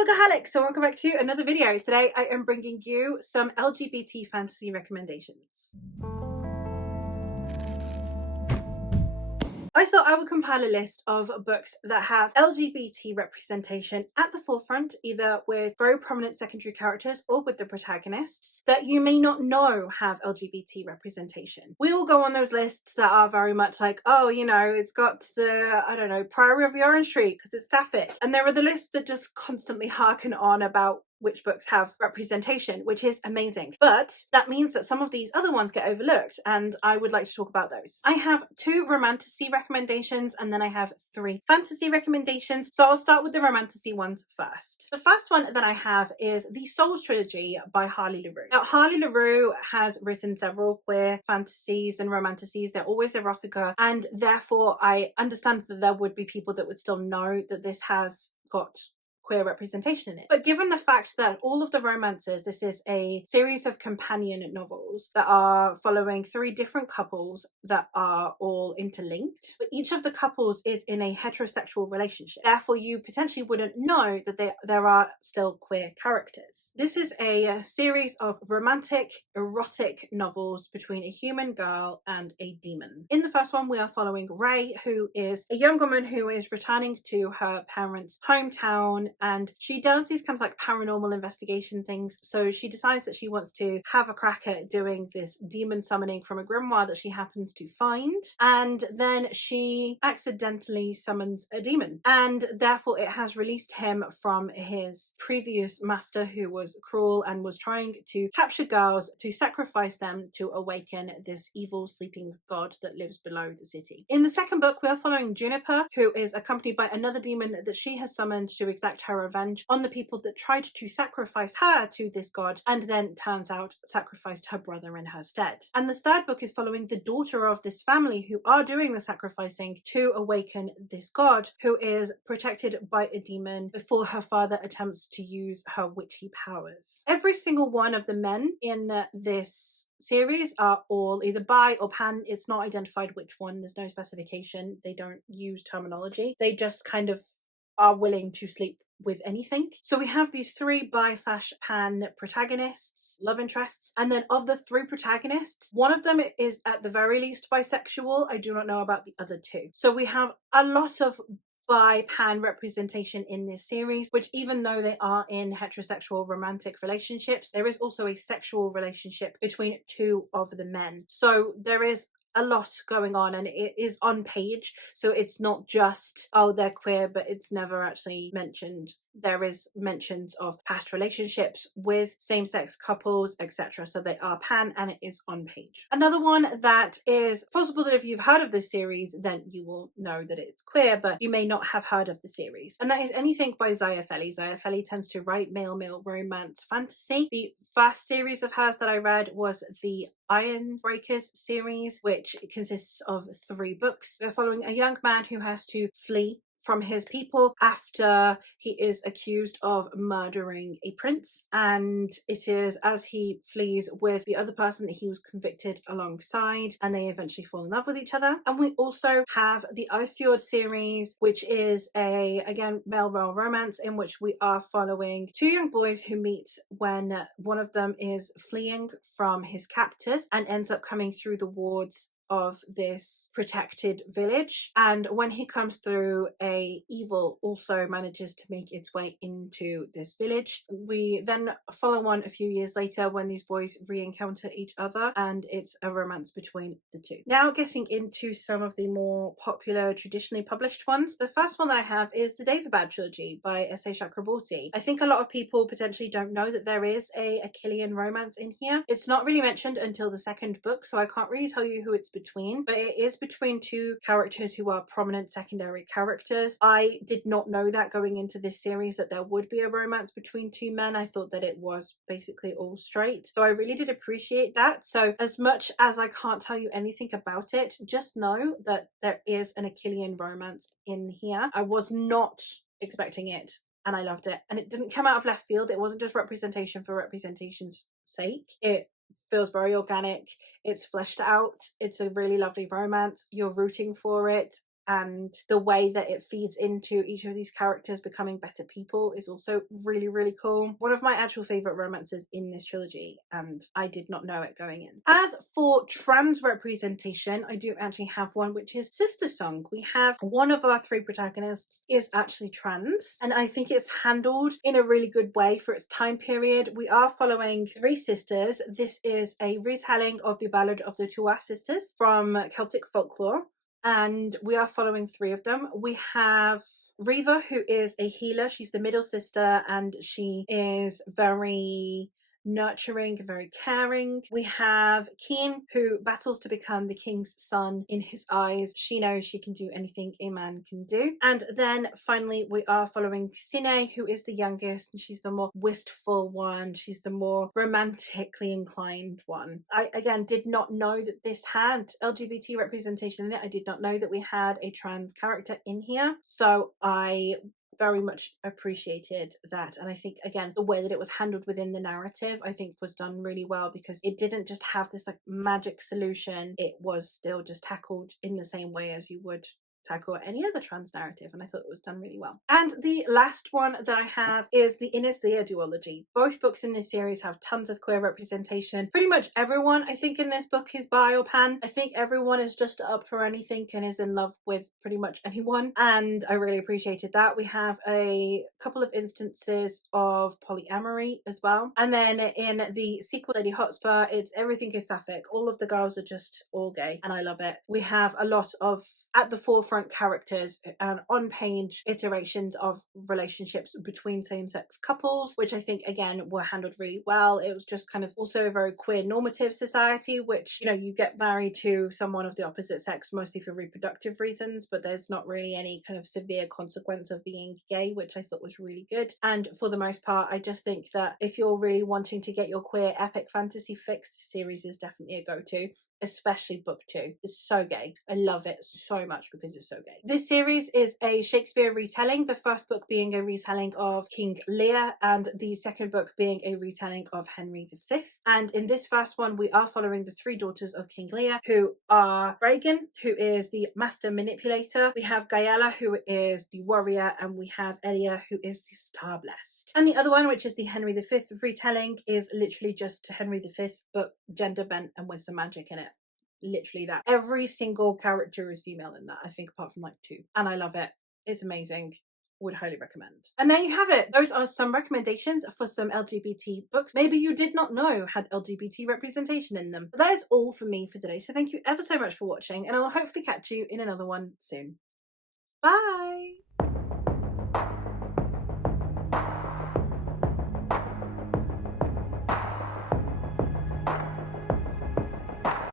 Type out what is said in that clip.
Bookaholics, so welcome back to another video. Today I am bringing you some LGBT fantasy recommendations. I thought I would compile a list of books that have LGBT representation at the forefront, either with very prominent secondary characters or with the protagonists, that you may not know have LGBT representation. We all go on those lists that are very much like, oh, you know, it's got the, I don't know, Priory of the Orange Tree because it's sapphic. And there are the lists that just constantly harken on about which books have representation, which is amazing. But that means that some of these other ones get overlooked, and I would like to talk about those. I have 2 romantasy recommendations, and then I have 3 fantasy recommendations. So I'll start with the romantasy ones first. The first one that I have is the Souls trilogy by Harley LaRue. Now, Harley LaRue has written several queer fantasies and romantasies. They're always erotica, and therefore I understand that there would be people that would still know that this has got queer representation in it. But given the fact that all of the romances, this is a series of companion novels that are following 3 different couples that are all interlinked, but each of the couples is in a heterosexual relationship. Therefore, you potentially wouldn't know that there are still queer characters. This is a series of romantic, erotic novels between a human girl and a demon. In the first one, we are following Ray, who is a young woman who is returning to her parents' hometown, and she does these kind of like paranormal investigation things. So she decides that she wants to have a crack at doing this demon summoning from a grimoire that she happens to find, and then she accidentally summons a demon, and therefore it has released him from his previous master, who was cruel and was trying to capture girls to sacrifice them to awaken this evil sleeping god that lives below the city. In the second book, we are following Juniper, who is accompanied by another demon that she has summoned to exact her revenge on the people that tried to sacrifice her to this god, and then turns out sacrificed her brother in her stead. And the third book is following the daughter of this family who are doing the sacrificing to awaken this god, who is protected by a demon before her father attempts to use her witchy powers. Every single one of the men in this series are all either bi or pan. It's not identified which one. There's no specification. They don't use terminology. They just kind of are willing to sleep with anything. So we have these 3 bi/pan protagonists, love interests, and then of the 3 protagonists, one of them is at the very least bisexual. I do not know about the other 2. So we have a lot of bi-pan representation in this series, which even though they are in heterosexual romantic relationships, there is also a sexual relationship between 2 of the men. So there is a lot going on, and it is on page, so it's not just, oh, they're queer, but it's never actually mentioned. There is mentions of past relationships with same-sex couples, etc. So they are pan, and it is on page. Another one that is possible that if you've heard of this series, then you will know that it's queer, but you may not have heard of the series. And that is anything by Zaya Feli. Zaya Feli tends to write male-male romance fantasy. The first series of hers that I read was the Iron Breakers series, which consists of 3 books. We're following a young man who has to flee from his people after he is accused of murdering a prince, and it is as he flees with the other person that he was convicted alongside, and they eventually fall in love with each other. And we also have the Ice Fjord series, which is a, again, male-male romance in which we are following 2 young boys who meet when one of them is fleeing from his captors and ends up coming through the wards of this protected village, and when he comes through, a evil also manages to make its way into this village. We then follow on a few years later when these boys re-encounter each other, and it's a romance between the 2. Now getting into some of the more popular traditionally published ones. The first one that I have is the Daevabad trilogy by S.A. Chakraborty. I think a lot of people potentially don't know that there is a Achillean romance in here. It's not really mentioned until the second book, so I can't really tell you who it's between, but it is between 2 characters who are prominent secondary characters. I did not know that going into this series, that there would be a romance between 2 men. I thought that it was basically all straight, so I really did appreciate that. So as much as I can't tell you anything about it, just know that there is an Achillean romance in here. I was not expecting it, and I loved it, and it didn't come out of left field. It wasn't just representation for representation's sake. It feels very organic, it's fleshed out, it's a really lovely romance, you're rooting for it, and the way that it feeds into each of these characters becoming better people is also really, really cool. One of my actual favourite romances in this trilogy, and I did not know it going in. As for trans representation, I do actually have one, which is Sister Song. We have one of our three protagonists is actually trans, and I think it's handled in a really good way for its time period. We are following three sisters. This is a retelling of the Ballad of the Tuatha Sisters from Celtic folklore, and we are following three of them. We have Riva, who is a healer. She's the middle sister, and she is very nurturing, very caring. We have Keen, who battles to become the king's son. In his eyes, she knows she can do anything a man can do. And then finally, we are following Sine, who is the youngest, and she's the more wistful one. She's the more romantically inclined one. I, again, did not know that this had LGBT representation in it. I did not know that we had a trans character in here. So I very much appreciated that, and I think again the way that it was handled within the narrative I think was done really well, because it didn't just have this like magic solution, it was still just tackled in the same way as you would tackle any other trans narrative, and I thought it was done really well. And the last one that I have is the Ines Thea duology. Both books in this series have tons of queer representation. Pretty much everyone I think in this book is bi or pan. I think everyone is just up for anything and is in love with pretty much anyone, and I really appreciated that. We have a couple of instances of polyamory as well, and then in the sequel Lady Hotspur, it's everything is sapphic. All of the girls are just all gay, and I love it. We have a lot of at the forefront characters and on-page iterations of relationships between same-sex couples, which I think again were handled really well. It was just kind of also a very queer normative society, which, you know, you get married to someone of the opposite sex mostly for reproductive reasons, but there's not really any kind of severe consequence of being gay, which I thought was really good. And for the most part, I just think that if you're really wanting to get your queer epic fantasy fix, this series is definitely a go-to. Especially book 2. It's so gay. I love it so much because it's so gay. This series is a Shakespeare retelling, the first book being a retelling of King Lear and the second book being a retelling of Henry V. And in this first one, we are following the three daughters of King Lear, who are Regan, who is the master manipulator. We have Gaella, who is the warrior, and we have Elia, who is the star blessed. And the other one, which is the Henry V retelling, is literally just Henry V, but gender bent and with some magic in it. Literally that. Every single character is female in that, I think, apart from like 2. And I love it. It's amazing. Would highly recommend. And there you have it. Those are some recommendations for some LGBT books maybe you did not know had LGBT representation in them. But that is all for me for today. So thank you ever so much for watching, and I will hopefully catch you in another one soon. Bye!